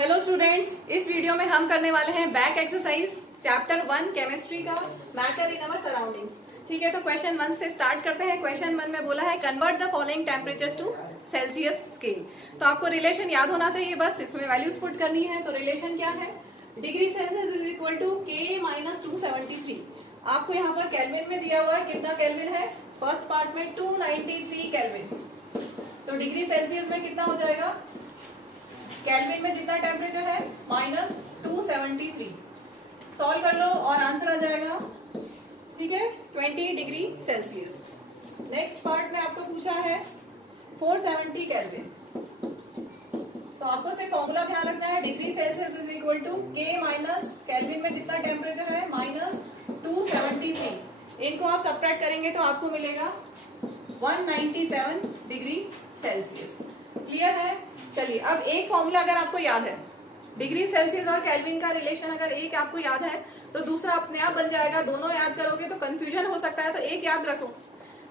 Hello students, इस video में हम करने वाले हैं बैक एक्सरसाइज चैप्टर 1 केमिस्ट्री का मैटर इन अवर सराउंडिंग्स। ठीक है, तो क्वेश्चन 1 से स्टार्ट करते हैं। क्वेश्चन 1 में बोला है convert the following temperatures to Celsius scale. तो आपको रिलेशन याद होना चाहिए, बस इसमें वैल्यूज पुट करनी है। तो रिलेशन क्या है? Degree Celsius is equal to K minus 273। आपको यहाँ पर केल्विन में दिया हुआ है, कितना केल्विन है? फर्स्ट पार्ट में 293 केल्विन। तो डिग्री सेल्सियस में कितना हो जाएगा? केल्विन में जितना टेम्परेचर है माइनस 273। सॉल्व कर लो और आंसर आ जाएगा, ठीक है, 20 डिग्री सेल्सियस। नेक्स्ट पार्ट में आपको पूछा है 470 केल्विन। तो आपको सिर्फ फॉर्मूला ध्यान रखना है, degree Celsius is equal to K minus Kelvin में जितना टेम्परेचर है माइनस 273। इनको आप सब्ट्रैक्ट करेंगे तो आपको मिलेगा 197 डिग्री सेल्सियस। क्लियर है? चलिए, अब एक फॉर्मूला अगर आपको याद है, डिग्री सेल्सियस और केल्विन का रिलेशन अगर एक आपको याद है तो दूसरा अपने आप बन जाएगा। दोनों याद करोगे तो कंफ्यूजन हो सकता है, तो एक याद रखो,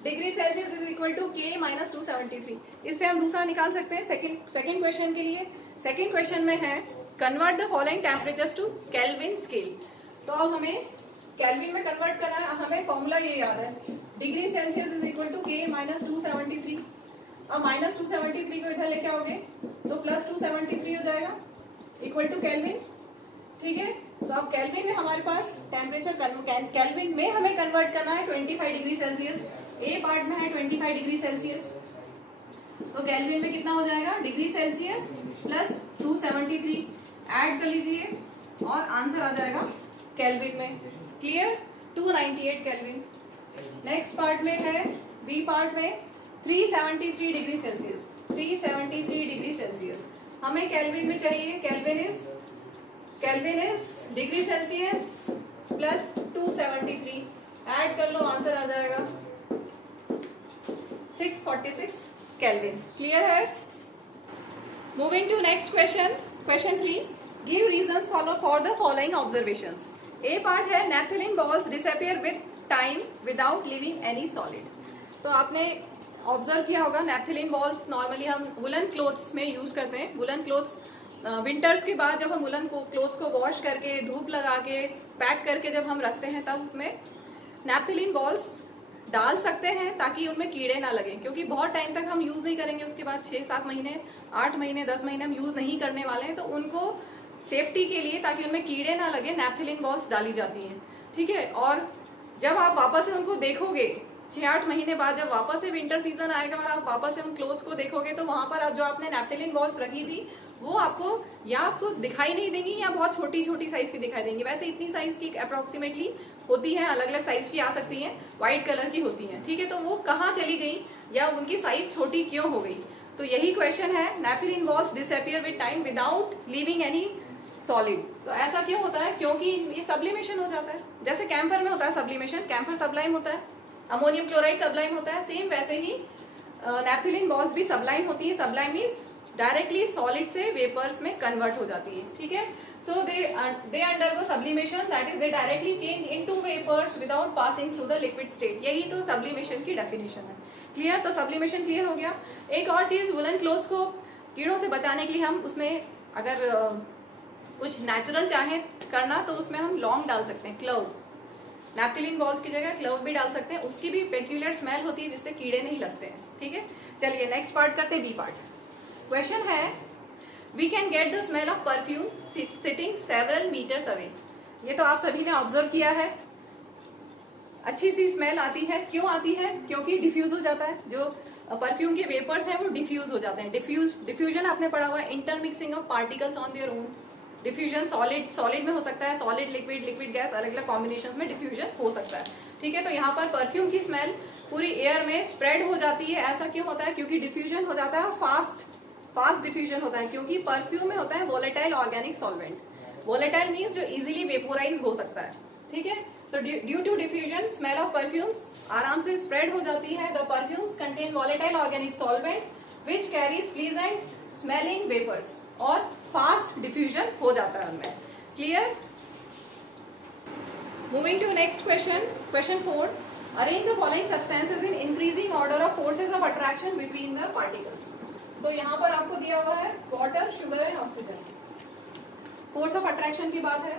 degree Celsius is equal to K minus 273। इससे हम दूसरा निकाल सकते हैं सेकंड क्वेश्चन के लिए। सेकंड क्वेश्चन में है convert the following temperatures to Kelvin scale. तो अब हमें केल्विन में कन्वर्ट करना है। हमें फॉर्मूला ये याद है, degree Celsius is equal to K minus 273। अब माइनस 273 को इधर लेके आओगे तो प्लस 273 हो जाएगा इक्वल टू केल्विन। ठीक है, तो अब केल्विन में हमारे पास टेम्परेचर केल्विन में हमें कन्वर्ट करना है 25 डिग्री सेल्सियस। ए पार्ट में है 25 डिग्री सेल्सियस, तो केल्विन में कितना हो जाएगा? डिग्री सेल्सियस प्लस 273 ऐड कर लीजिए और आंसर आ जाएगा केल्विन में। क्लियर? 298 केल्विन। नेक्स्ट पार्ट में है बी पार्ट में 373 डिग्री सेल्सियस। 373 डिग्री सेल्सियस हमें केल्विन में चाहिए। Kelvin is degree Celsius plus 273 add कर लो, आंसर आ जाएगा 646 केल्विन। क्लियर है? Moving to next question, question 3, give reasons follow for the following observations. A part है naphthalene balls disappear with time without leaving any solid. तो आपने observe किया होगा, नैप्थलीन बॉल्स नॉर्मली हम वुलन क्लोथ्स में use करते हैं। वुलन क्लोथ्स विंटर्स के बाद जब हम वुलन क्लोथ्स को वॉश करके धूप लगा के पैक करके जब हम रखते हैं तब उसमें नैप्थलीन बॉल्स डाल सकते हैं ताकि उनमें कीड़े ना लगे, क्योंकि बहुत टाइम तक हम यूज नहीं करेंगे। उसके बाद 6-7 महीने, 8 महीने, 10 महीने हम यूज नहीं करने वाले हैं, तो उनको सेफ्टी के लिए, ताकि उनमें कीड़े ना लगे, नैप्थलीन बॉल्स डाली जाती हैं। ठीक है, और जब आप वापस से उनको देखोगे 6-8 महीने बाद, जब वापस से विंटर सीजन आएगा और आप वापस से उन क्लोथ्स को देखोगे तो वहां पर जो आपने नैप्थलीन बॉल्स रखी थी वो आपको दिखाई नहीं देंगी या बहुत छोटी छोटी साइज की दिखाई देंगी। वैसे इतनी साइज की अप्रोक्सीमेटली होती है, अलग अलग साइज की आ सकती हैं, व्हाइट कलर की होती हैं। ठीक है, तो वो कहाँ चली गई या उनकी साइज छोटी क्यों हो गई? तो यही क्वेश्चन है, naphthalene balls disappear with time without leaving any solid. तो ऐसा क्यों होता है? क्योंकि ये सब्लिमेशन हो जाता है। जैसे कैम्फर में होता है सब्लिमेशन, कैम्फर सब्लाइम होता है, अमोनियम क्लोराइड सब्लाइम होता है, सेम वैसे ही नैप्थलीन बॉल्स भी सब्लाइम होती है। सब्लाइम मीन्स डायरेक्टली सॉलिड से वेपर्स में कन्वर्ट हो जाती है। ठीक है, so they undergo sublimation, that is they directly change into vapours without passing through the liquid state. यही तो सब्लिमेशन की डेफिनेशन है। क्लियर? तो सब्लिमेशन क्लियर हो गया। एक और चीज, वुलन क्लोथ्स को कीड़ों से बचाने के लिए हम उसमें अगर कुछ नेचुरल चाहे करना तो उसमें हम लौंग डाल सकते हैं, क्लव। नैप्थलीन बॉल्स की जगह क्लव भी डाल सकते हैं, उसकी भी पेक्यूलियर स्मेल होती है जिससे कीड़े नहीं लगते हैं। ठीक है, चलिए नेक्स्ट पार्ट करते हैं, बी पार्ट। क्वेश्चन है we can get the smell of perfume sitting several metres away. ये तो आप सभी ने ऑब्जर्व किया है, अच्छी सी स्मेल आती है। क्यों आती है? क्योंकि डिफ्यूज हो जाता है, जो परफ्यूम के वेपर्स हैं वो डिफ्यूज हो जाते हैं। डिफ्यूजन आपने पढ़ा हुआ है, intermixing of particles on their own. Diffusion solid में हो सकता है, सॉलिड लिक्विड गैस, अलग अलग कॉम्बिनेशंस में डिफ्यूजन हो सकता है। ठीक है, तो यहाँ पर परफ्यूम की स्मेल पूरी एयर में स्प्रेड हो जाती है। ऐसा क्यों होता है? क्योंकि डिफ्यूजन हो जाता है, फास्ट डिफ्यूजन होता है, क्योंकि परफ्यूम में होता है volatile organic solvent. Volatile means जो इजीली वेपोराइज हो सकता है। ठीक है, तो due to diffusion smell of perfumes आराम से स्प्रेड हो जाती है। The perfumes contain volatile organic solvent which carries pleasant smelling vapours, और फास्ट डिफ्यूजन हो जाता है उनमें। Clear? Moving to next question, question 4, arrange the following substances in increasing order of forces of attraction between the particles. तो यहाँ पर आपको दिया हुआ है water, sugar and oxygen. Force of attraction की बात है।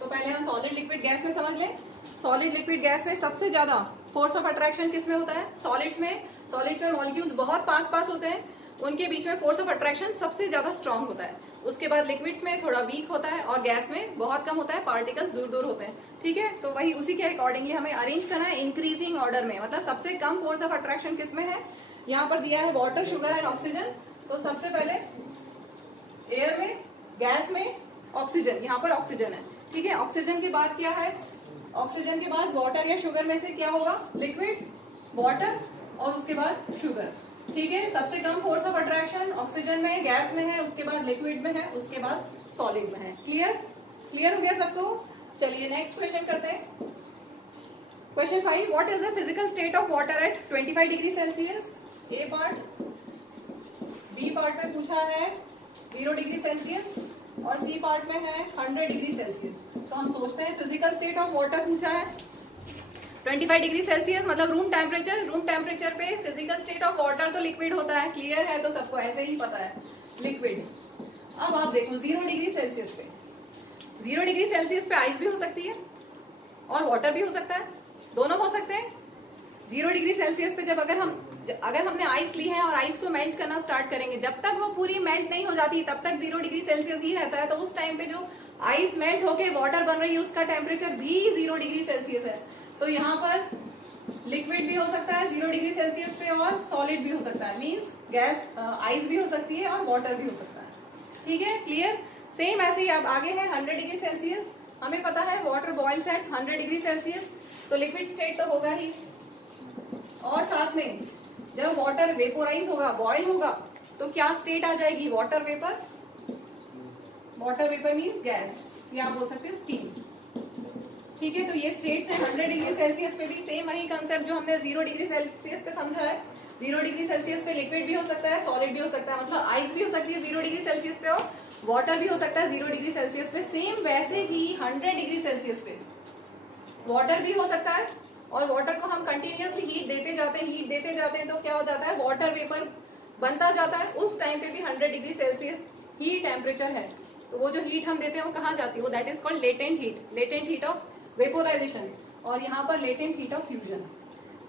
तो पहले हम सॉलिड लिक्विड गैस में समझ लें। सॉलिड लिक्विड गैस में सबसे ज्यादा फोर्स ऑफ अट्रैक्शन किस में होता है? सॉलिड्स में मॉलिक्यूल्स बहुत पास होते हैं, उनके बीच में फोर्स ऑफ अट्रैक्शन सबसे ज्यादा स्ट्रांग होता है। उसके बाद लिक्विड्स में थोड़ा वीक होता है और गैस में बहुत कम होता है, पार्टिकल्स दूर होते हैं। ठीक है, तो वही उसी के अकॉर्डिंगली हमें अरेंज करना है इंक्रीजिंग ऑर्डर में। मतलब सबसे कम फोर्स ऑफ अट्रैक्शन किस में है? यहाँ पर दिया है वाटर, शुगर एंड ऑक्सीजन। तो सबसे पहले एयर में, गैस में ऑक्सीजन, यहाँ पर ऑक्सीजन है। ठीक है, ऑक्सीजन के बाद क्या है? ऑक्सीजन के बाद वाटर या शुगर में से क्या होगा? लिक्विड, वाटर और उसके बाद शुगर। ठीक है, सबसे कम फोर्स ऑफ अट्रैक्शन ऑक्सीजन में, गैस में है, उसके बाद लिक्विड में है, उसके बाद सॉलिड में है। क्लियर हो गया सबको? चलिए नेक्स्ट क्वेश्चन करते हैं। Question 5, what is the physical state of water at 25 degree Celsius? A part. B part में पूछा है 0 डिग्री सेल्सियस और सी पार्ट में है 100 डिग्री सेल्सियस। तो हम सोचते हैं फिजिकल स्टेट ऑफ वाटर पूछा है 25 डिग्री सेल्सियस, मतलब रूम टेम्परेचर पे फिजिकल स्टेट ऑफ वाटर तो लिक्विड होता है। क्लियर है? तो सबको ऐसे ही पता है, लिक्विड। अब आप देखो 0 डिग्री सेल्सियस पे, 0 डिग्री सेल्सियस पे आइस भी हो सकती है और वाटर भी हो सकता है, दोनों हो सकते हैं। 0 डिग्री सेल्सियस पे जब अगर हमने आइस ली है और आइस को मेल्ट करना स्टार्ट करेंगे, जब तक वो पूरी मेल्ट नहीं हो जाती तब तक 0 डिग्री सेल्सियस ही रहता है। तो उस टाइम पे जो आइस मेल्ट होके वाटर बन रही है उसका टेम्परेचर भी 0 डिग्री सेल्सियस है। तो यहाँ पर लिक्विड भी हो सकता है 0 डिग्री सेल्सियस पे और सॉलिड भी हो सकता है, मीन्स गैस, आइस भी हो सकती है और वाटर भी हो सकता है। ठीक है, क्लियर? सेम ऐसे ही अब आगे है 100 डिग्री सेल्सियस। हमें पता है water boils at 100 degree Celsius, तो लिक्विड स्टेट तो होगा ही। और साथ में जब वाटर वेपोराइज होगा, बॉयल होगा, तो क्या स्टेट आ जाएगी? Water vapour. Water vapour means gas, या आप बोल सकते हो स्टीम। ठीक है, तो ये स्टेट्स है। 100 डिग्री सेल्सियस पे भी सेम वही कंसेप्ट जो हमने 0 डिग्री सेल्सियस पे समझा है। 0 डिग्री सेल्सियस पे लिक्विड भी हो सकता है, सॉलिड भी हो सकता है, मतलब आइस भी हो सकती है 0 डिग्री सेल्सियस पे और वाटर भी हो सकता है 0 डिग्री सेल्सियस पे। सेम वैसे ही 100 डिग्री सेल्सियस पे वाटर भी हो सकता है और वाटर को हम कंटिन्यूअसली हीट देते जाते हैं तो क्या हो जाता है? वाटर वेपर बनता जाता है। उस टाइम पे भी 100 डिग्री सेल्सियस ही टेम्परेचर है। तो वो जो हीट हम देते हैं वो कहाँ जाती है? वो that is called latent heat of vaporisation और यहाँ पर लेटेंट हीट ऑफ फ्यूजन।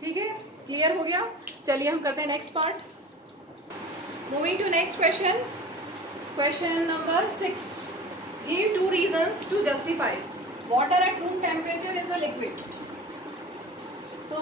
ठीक है, क्लियर हो गया? चलिए हम करते हैं next part. Moving to next question, question number 6, give 2 reasons to justify water at room temperature is a liquid. तो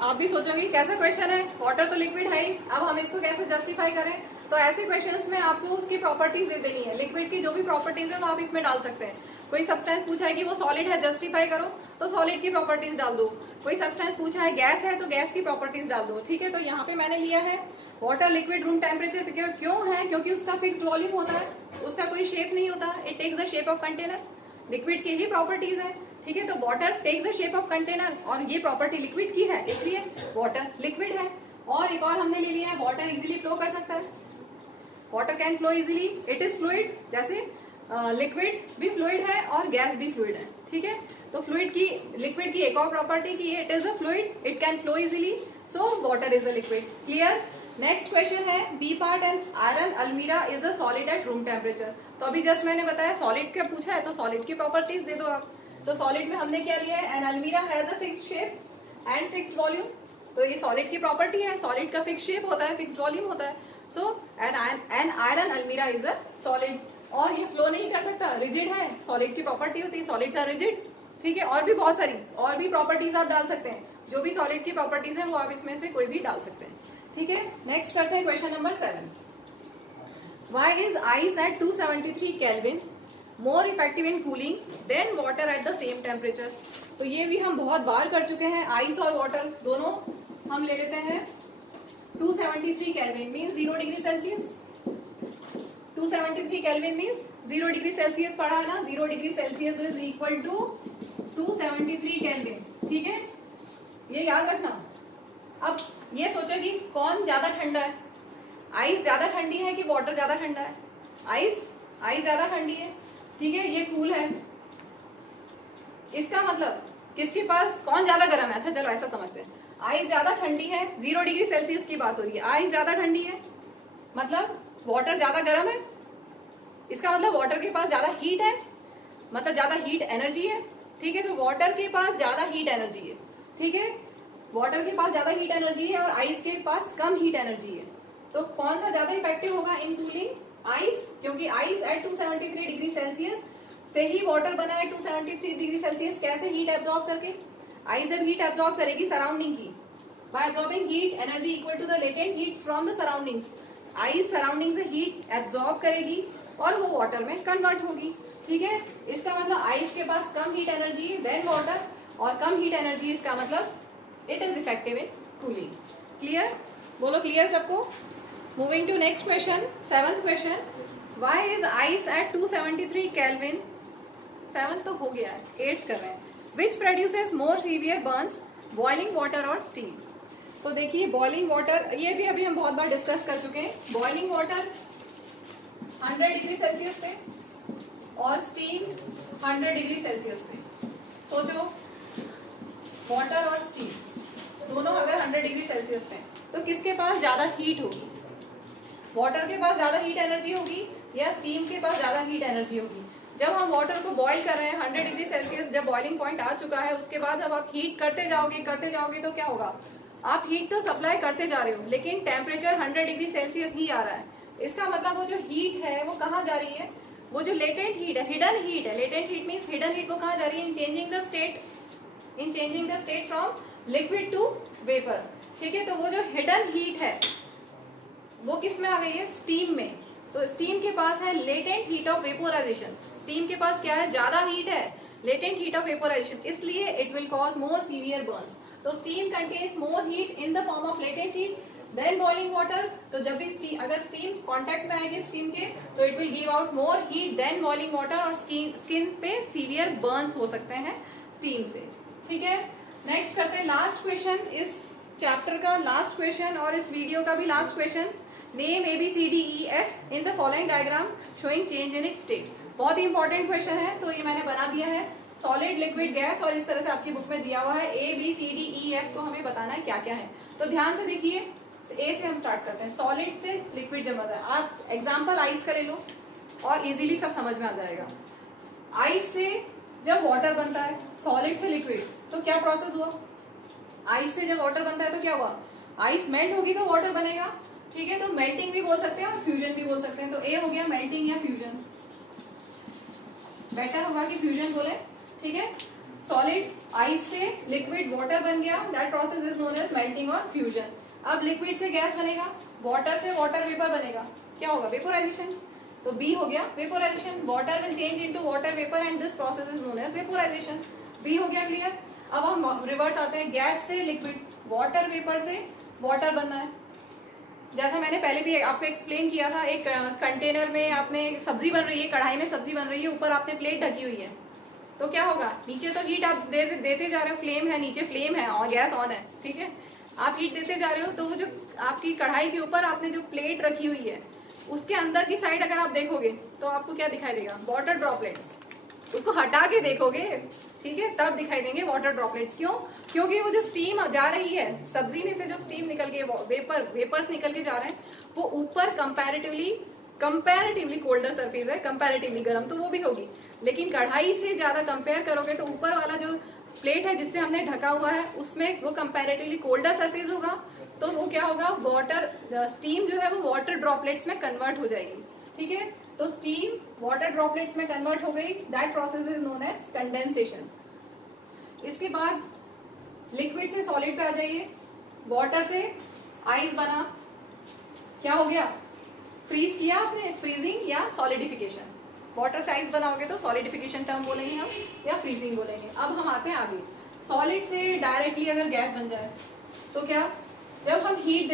आप भी सोचोगे कैसा क्वेश्चन है, वाटर तो लिक्विड है ही, अब हम इसको कैसे जस्टिफाई करें? तो ऐसे क्वेश्चंस में आपको उसकी प्रॉपर्टीज दे देनी है। लिक्विड की जो भी प्रॉपर्टीज है वो आप इसमें डाल सकते हैं। कोई सब्सटेंस पूछा है कि वो सॉलिड है, जस्टिफाई करो, तो सॉलिड की प्रॉपर्टीज डाल दो। कोई सब्सटेंस पूछा है गैस है, तो गैस की प्रॉपर्टीज डाल दो। ठीक है, तो यहाँ पे मैंने लिया है वाटर लिक्विड रूम टेम्परेचर पे। क्यों है? क्योंकि उसका फिक्स्ड वॉल्यूम होता है, उसका कोई शेप नहीं होता, it takes the shape of container. Liquid की ही प्रॉपर्टीज है। ठीक है, तो water takes the shape of container और ये प्रॉपर्टी लिक्विड की है, इसलिए वाटर लिक्विड है। और एक और हमने ले लिया है, वाटर इजीली फ्लो कर सकता है, water can flow easily, it is fluid. जैसे लिक्विड भी फ्लूइड है और गैस भी फ्लूइड है। ठीक है, तो लिक्विड की एक और प्रॉपर्टी की है, it is a fluid, it can flow easily, so water is a liquid. Clear? Next question है, बी पार्ट, एन आयरन अलमीरा is a solid at room temperature. तो अभी जस्ट मैंने बताया सॉलिड का पूछा है, तो सॉलिड की प्रॉपर्टीज दे दो आप। तो सॉलिड में हमने क्या लिया है? एन अलमीरा has a fixed shape and fixed volume. तो ये सॉलिड की प्रॉपर्टी है, सॉलिड का फिक्स्ड शेप होता है, फिक्स्ड वॉल्यूम होता है। सो एन आयरन अलमीरा इज अ सॉलिड। और ये फ्लो नहीं कर सकता, रिजिड है, सॉलिड की प्रॉपर्टी होती है, सॉलिड्स आर रिजिड। ठीक है, और भी बहुत सारी और भी प्रॉपर्टीज आप डाल सकते हैं, जो भी सॉलिड की प्रॉपर्टीज है वो आप इसमें से कोई भी डाल सकते हैं। ठीक है, नेक्स्ट करते हैं question number 7, why is ice at 273 Kelvin more effective in cooling than water at the same temperature. तो ये भी हम बहुत बार कर चुके हैं, आइस और वाटर दोनों हम ले लेते हैं 273 Kelvin means 0 degree Celsius. 273 Kelvin means 0 degree Celsius पढ़ा है ना, 0 degree Celsius is equal to 273 Kelvin. ठीक है, ये याद रखना। अब ये सोचो कि कौन ज्यादा ठंडा है, आइस ज्यादा ठंडी है कि वाटर ज्यादा ठंडा है? आइस ज्यादा ठंडी है। ठीक है, ये कूल है, इसका मतलब किसके पास कौन ज्यादा गर्म है? अच्छा चलो ऐसा समझते हैं, आइस ज्यादा ठंडी है, 0 डिग्री सेल्सियस की बात हो रही है, आइस ज्यादा ठंडी है मतलब वाटर ज्यादा गर्म है, इसका मतलब वाटर के पास ज्यादा हीट है, मतलब ज्यादा हीट एनर्जी है। ठीक है, तो वाटर के पास ज्यादा हीट एनर्जी है। ठीक है, वाटर के पास ज्यादा हीट एनर्जी है और आइस के पास कम हीट एनर्जी है। तो कौन सा ज्यादा इफेक्टिव होगा इन कूलिंग? आइस, क्योंकि आइस एट 273 डिग्री सेल्सियस से ही वाटर बना है 273 डिग्री सेल्सियस। कैसे? हीट एब्जॉर्ब करके। आइस जब हीट एब्जॉर्ब करेगी सराउंडिंग की, by absorbing heat energy equal to the latent heat from the surroundings, ice surrounding से हीट एब्जॉर्ब करेगी और वो वाटर में कन्वर्ट होगी। ठीक है, इसका मतलब आइस के पास कम हीट एनर्जी है देन वाटर, और कम हीट एनर्जी इसका मतलब it is effective in cooling. Clear? बोलो क्लियर सबको। Moving to next question, 7th question, why is ice at 273 Kelvin, 7 तो हो गया है, 8 कर रहे हैं, which produces more severe burns, boiling water और स्टीम। तो देखिए बॉइलिंग वाटर, ये भी अभी हम बहुत बार डिस्कस कर चुके हैं। बॉइलिंग वाटर 100 डिग्री सेल्सियस पे और स्टीम 100 डिग्री सेल्सियस पे। सोचो वाटर और स्टीम दोनों अगर 100 डिग्री सेल्सियस पे, तो किसके पास ज्यादा हीट होगी? वाटर के पास ज्यादा हीट एनर्जी होगी या स्टीम के पास ज्यादा हीट एनर्जी होगी? जब हम वाटर को बॉईल कर रहे हैं 100 डिग्री सेल्सियस, जब बॉइलिंग पॉइंट आ चुका है, उसके बाद जब आप हीट करते जाओगे तो क्या होगा? आप हीट तो सप्लाई करते जा रहे हो लेकिन टेम्परेचर 100 डिग्री सेल्सियस ही आ रहा है। इसका मतलब वो जो हीट है वो कहाँ जा रही है? वो जो लेटेंट हीट है, हिडन हीट है, latent heat means hidden heat, वो कहाँ जा रही है? In changing the state from liquid to vapour. ठीक है, तो वो जो हिडन हीट है वो किस में आ गई है? स्टीम में। तो स्टीम के पास है latent heat of vaporisation. Steam के पास क्या है? ज्यादा हीट है, लेटेंट हीट ऑफ वेपोराइजेशन, इसलिए it will cause more severe burns. तो steam contains more heat in the form of latent heat than boiling water. तो जब भी अगर स्टीम कांटेक्ट में आएगी स्किन के, तो it will give out more heat than boiling water, और स्किन पे सीवियर बर्न्स हो सकते हैं स्टीम से। ठीक है, नेक्स्ट करते हैं लास्ट क्वेश्चन, इस चैप्टर का लास्ट क्वेश्चन और इस वीडियो का भी last question. Name ABCDEF in the following diagram showing change in its state. बहुत ही इंपॉर्टेंट क्वेश्चन है, तो ये मैंने बना दिया है, सॉलिड, लिक्विड, गैस, और इस तरह से आपकी बुक में दिया हुआ है ABCDEF को हमें बताना है क्या क्या है। तो ध्यान से देखिए, ए से हम स्टार्ट करते हैं, सॉलिड से लिक्विड जब आता है। आप एग्जाम्पल आइस का ले लो और इजीली सब समझ में आ जाएगा। आइस से जब वाटर बनता है, सॉलिड से लिक्विड, तो क्या प्रोसेस हुआ? आइस से जब वाटर बनता है तो क्या हुआ? आइस मेल्ट होगी तो वाटर बनेगा। ठीक है, तो मेल्टिंग भी बोल सकते हैं और फ्यूजन भी बोल सकते हैं। तो ए हो गया मेल्टिंग या फ्यूजन, बेटर होगा कि फ्यूजन बोले। ठीक है, सॉलिड आइस से लिक्विड वाटर बन गया, that process is known as melting और फ्यूजन। अब लिक्विड से गैस बनेगा, वाटर से वाटर वेपर बनेगा, क्या होगा? वेपोराइजेशन। तो बी हो गया vaporisation, water will change into water vapour and this process is known as vaporisation. B हो गया क्लियर। अब हम रिवर्स आते हैं, गैस से लिक्विड, वाटर वेपर से वाटर बनना है। जैसा मैंने पहले भी आपको एक्सप्लेन किया था, एक कंटेनर में आपने सब्जी बन रही है, कढ़ाई में सब्जी बन रही है, ऊपर आपने प्लेट ढकी हुई है, तो क्या होगा? नीचे तो हीट आप देते जा रहे हो, फ्लेम है, नीचे फ्लेम है और गैस ऑन है। ठीक है, आप हीट देते जा रहे हो, तो वो जो आपकी कढ़ाई के ऊपर आपने जो प्लेट रखी हुई है, उसके अंदर की साइड अगर आप देखोगे तो आपको क्या दिखाई देगा? Water droplets. उसको हटा के देखोगे, ठीक है, तब दिखाई देंगे वाटर ड्रॉपलेट्स। क्यों? क्योंकि वो जो स्टीम जा रही है सब्जी में से, जो स्टीम निकल के वेपर्स निकल के जा रहे हैं, वो ऊपर कंपैरेटिवली कोल्डर सरफेस है, कंपैरेटिवली गर्म, तो वो भी होगी। लेकिन कढ़ाई से ज्यादा कंपेयर करोगे तो ऊपर वाला जो प्लेट है जिससे हमने ढका हुआ है, उसमें वो कंपैरेटिवली कोल्डर सरफेस होगा, तो वो क्या होगा? वाटर स्टीम जो है वो वाटर ड्रॉपलेट्स में कन्वर्ट हो जाएगी। ठीक है, तो स्टीम वाटर ड्रॉपलेट्स में कन्वर्ट हो गई, that process is known as condensation. इसके बाद लिक्विड से सॉलिड पे आ जाइए, वाटर से आइस बना, क्या हो गया? फ्रीज किया आपने, फ्रीजिंग या सॉलिडिफिकेशन। वाटर से आइस बनाओगे तो सॉलिडिफिकेशन टर्म बोलेंगे हम, या फ्रीजिंग बोलेंगे। अब हम आते हैं आगे, सॉलिड से डायरेक्टली अगर गैस बन जाए तो क्या? जब हम हीट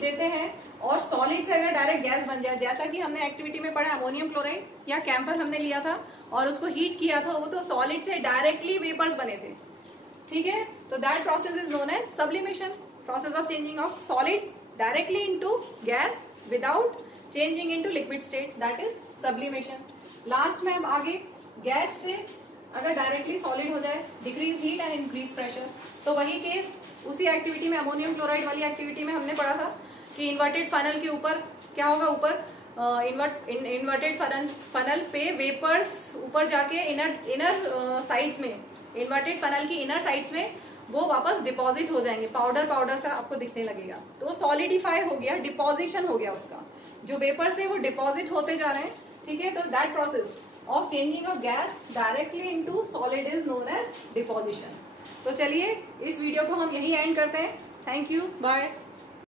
देते हैं और सॉलिड से अगर डायरेक्ट गैस बन जाए, जैसा कि हमने एक्टिविटी में पढ़ा, अमोनियम क्लोराइड या कैम्फर हमने लिया था और उसको हीट किया था, वो तो सॉलिड से डायरेक्टली वेपर्स बने थे। ठीक है, तो that process is known as sublimation, process of changing of solid directly into gas without changing into liquid state, that is sublimation. Last में हम आगे, गैस से अगर डायरेक्टली सॉलिड हो जाए, decrease heat and increase pressure. तो वही case उसी एक्टिविटी में, अमोनियम क्लोराइड वाली एक्टिविटी में हमने पढ़ा था कि इन्वर्टेड फनल के ऊपर क्या होगा, ऊपर इन्वर्टेड फनल पे वेपर्स ऊपर जाके इनर साइड्स में, इन्वर्टेड फनल की इनर साइड्स में वो वापस डिपॉजिट हो जाएंगे, पाउडर पाउडर सा आपको दिखने लगेगा। तो सॉलिडिफाई हो गया, डिपॉजिशन हो गया उसका, जो वेपर्स है वो डिपॉजिट होते जा रहे हैं, ठीक है। तो that process of changing of gas directly into solid is known as deposition. तो चलिए इस वीडियो को हम यही एंड करते हैं। Thank you, bye.